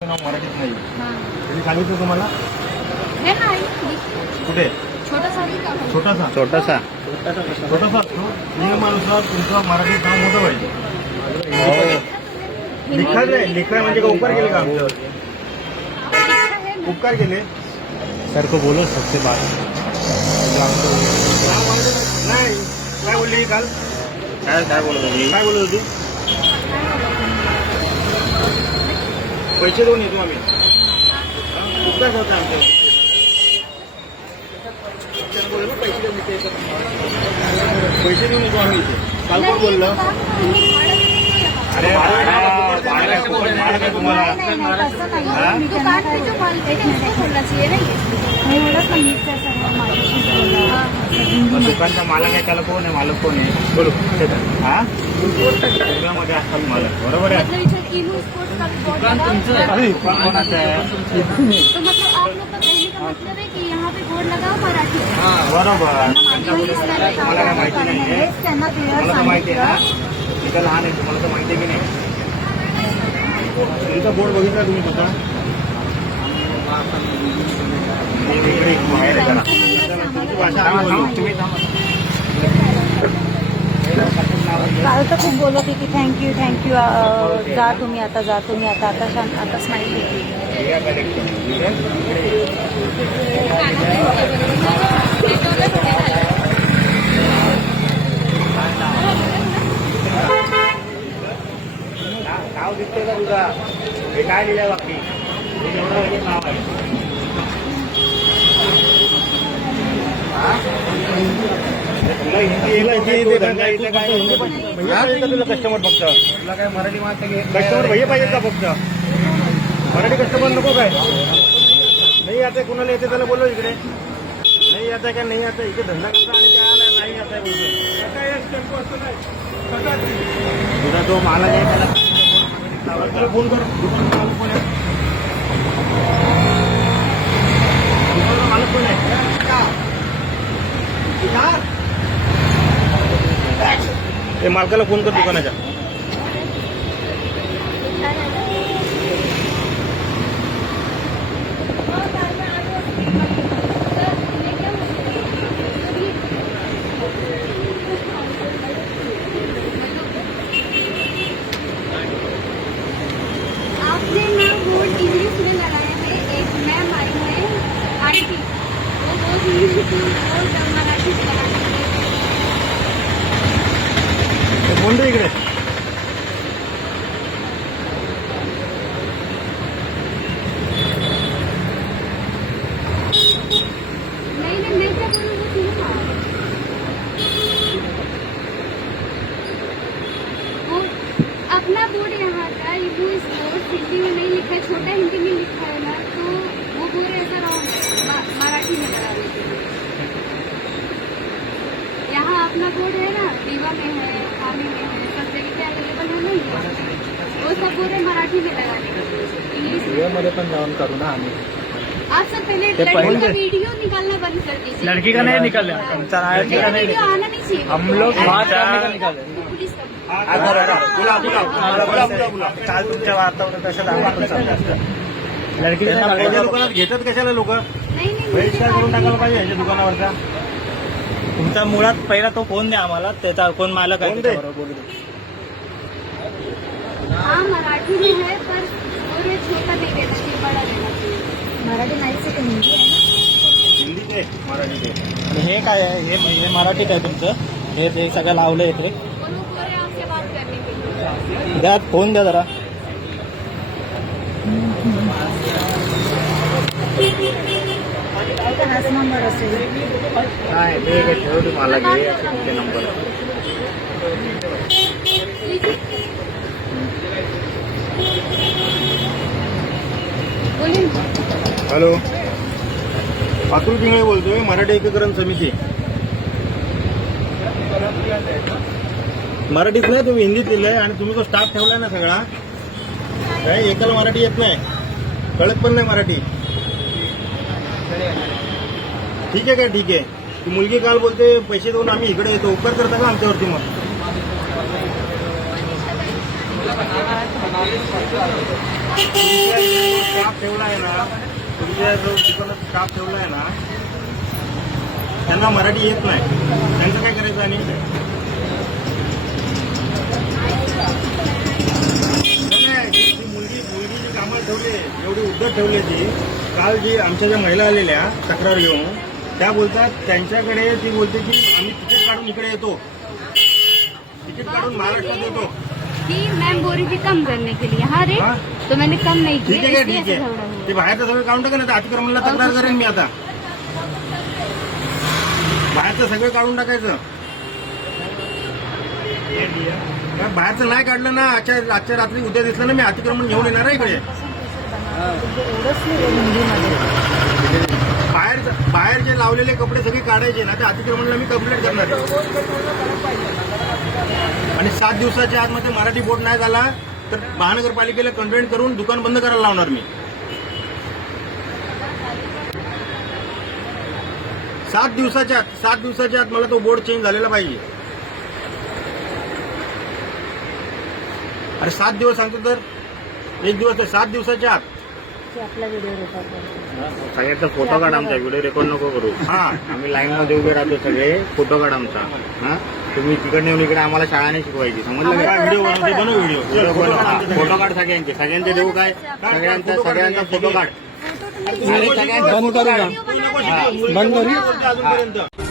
नाव मराठीत नाही. हा. त्यांनी सांगितलं तुम्हाला? हे कुठे? छोटासा छोटासा? छोटासा. छोटासा असतो नियमानुसार तुमचं मराठीत नाव मोठं पाहिजे लिखाण नाही लिखाण म्हणजे काय उपकार केले का आमच्यावर उपकार केले? सर को बोलो सबसे बात नाही. काय बोलली काल? काय काय बोलत होती? काय बोलत होती? पैसे देऊन येतो आम्ही. उपकार करतो पैसे देऊन येतो. पैसे देऊन येतो आम्ही इथे काल कोण बोललं अरे काय काय तुम्हाला दुकानचा मालक आहे त्याला कोण आहे? मालक कोण आहे? बोलू हा? दुकानामध्ये असतात मालक. बरोबर आहे? मतलब इधर किलो स्पोर्ट्स का बोर्ड लगा हुआ है। अरे दुकान कोणाचं आहे? तो मतलब आप लोग का कहने का मतलब है कि यहाँ पे बोर्ड लगा हो मराठी में। बरोबर. काय माहिती नाही आहे मला तर माहिती आहे ना? तिथं लहान आहे तुम्हाला तर माहिती आहे की नाही. तुमचा बोर्ड बघितला तुम्ही स्वतः? हे वेगळे बाहेर आहे जरा. तुमची भाषा आम्ही बोलू. तुम्ही काल तर खूप बोलत होती की थँक्यू थँक्यू जा तुम्ही आता जा तुम्ही आता आता शांत आता स्माईल नाव नाव दिसतंय का तुझा? हे काय लिहिलंय बाकी? हे नाव आहे हा? तुला हिंदी येतं, हिंदी येतं, धंदा येतं काय? भैया पाहिजे का तुला कस्टमर फक्त मराठी कस्टमर भैया पाहिजे का फक्त? मराठी कस्टमर नको काय? नाही आता कुणाला येते त्याला बोलव इकडे. नाही आता काय नाही आता. इथे धंदा करता आणि त्याला नाही आता बोलतो तुझा जो मालक आहे त्याला फोन कर. दुकान मालक कोण आहे? दुकानचा मालक कोण आहे? ते मालकाला फोन कर दुकानाच्या. आपने ना बोर्ड इंग्लिश में लगाया है एक मैम आई है आंटी वो बोर्ड इंग्लिश में बोर्ड मराठी में लगाया है ते फोन दे इकडे नहीं नहीं मैं क्या बोलूँ वो सुनो ना वो अपना बोर्ड यहाँ का वो इस बोर्ड हिंदी में नहीं लिखा है छोटा हिंदी में लिखा है ना तो वो बोर्ड ऐसा रॉन्ग है मा- मराठी में लगा देते हैं यहाँ अपना बोर्ड है ना रीवा में है थाने में है सब जगह पे अवेलेबल है नहीं? वो सब बोर्ड है मराठी में लगा देते इंग्लिश में। मध्ये पण जाऊन करू ना आम्ही आप सब पहले ये लड़की पहले- का वीडियो निकालना बंद कर दीजिए। लड़की का नहीं निकल तुमचा लड़की का वीडियो आना नहीं चाहिए। हम लोग बात करने का निकाले पुलिस का हा, बोला, बोला, बोला, बोला, बोला, बोला, बोला. काल तुमच्या वार्तावर तसं लडकी दुकानात घेतात कशाला लोक? नहीं नहीं बहिष्कार करून टाकायला पाहिजे यांच्या दुकानावरचा. तुमचा मुळात पहिला तो फोन द्या आम्हाला त्याचा कोण मालक आहे फोन दे. त्याच्याबरोबर बोलू दे. हाँ मराठी में है पर और ये छोटा नहीं देना चाहिए बड़ा देना चाहिए मराठी नाही से हिंदी आहे ना. हिंदी ते मराठी ते आणि हे काय आहे? हे हे मराठीत आहे तुमचं. हे ते सगळं लावलं येते वो लोग बोल रहे हैं आपसे बात करने के लिए द्या फोन द्या जरा काय हाच नंबर असेल. नाही ते काय ठेवतो मला घे ते नंबर। हॅलो. अतुल पिंगळे बोलतोय मराठी एकीकरण समिती. मराठीत नाही तुम्ही हिंदीत लिहिलंय आणि तुम्ही तो स्टाफ ठेवलाय ना सगळा. काय एकाला मराठी येत नाही? कळत पण नाही मराठी. ठीक आहे का? ठीक आहे. ती मुलगी काल बोलते पैसे देऊन आम्ही इकडे येतो. उपकार करता का आमच्यावरती मग? स्टाफ ठेवला आहे ना तुमच्या जो दुकानात स्टाफ ठेवला आहे ना त्यांना मराठी येत नाही. त्यांचं काय करायचं आणि? मुलगी मुलगी जी कामाला ठेवली एवढी उद्धट ठेवली ती. काल जी आमच्या ज्या महिला आलेल्या तक्रार घेऊन त्या बोलतात त्यांच्याकडे ती बोलते की आम्ही तिकीट काढून इकडे येतो. तिकीट काढून महाराष्ट्रात येतो. कि मैम बोल रही थी कम करने के लिए. हाँ रे हाँ। तो मैंने कम नहीं ठीक आहे ठीक आहे। ते बाहेरचं सगळं काढून टाका ना तर अतिक्रमणला तक्रार करेन मी आता. बाहेरचं सगळं काढून टाकायचं. काय बाहेरचं नाही काढलं ना आजच्या आजच्या रात्री उद्या दिसलं ना मी अतिक्रमण घेऊन येणार आहे इकडे. एवढंच नाही हिंदीमध्ये बाहेर बाहेर जे लावलेले कपडे सगळे काढायचे ना ते अतिक्रमणला मी कंप्लेंट करणार आहे. आणि सात दिवसाच्या आतमध्ये मराठी बोर्ड नाही झाला तर महानगरपालिकेला कंप्लेंट करून दुकान बंद करायला लावणार मी. सात दिवसाच्या आत सात दिवसाच्या आत मला तो बोर्ड चेंज झालेला पाहिजे. अरे सात दिवस सांगतो तर एक दिवस तर सात दिवसाच्या आत. आपला व्हिडिओ रेकॉर्ड सगळ्याचा फोटो काढ आमचा व्हिडिओ रेकॉर्ड नको करू. हा. आम्ही लाईन मध्ये उभे राहतो सगळे फोटो काढ आमचा. हा? तुम्ही तिकडे येऊन इकडे आम्हाला शाळा नाही शिकवायची समजलं काय का? व्हिडिओ बनवते बनव व्हिडिओ फोटो. काढ. सगळ्यांचे. सगळ्यांचे देऊ काय? सगळ्यांचा फोटो काढ. सगळ्यांचा सगळ्यांचे. फोटो काढ. सगळ्यांचा बंद करू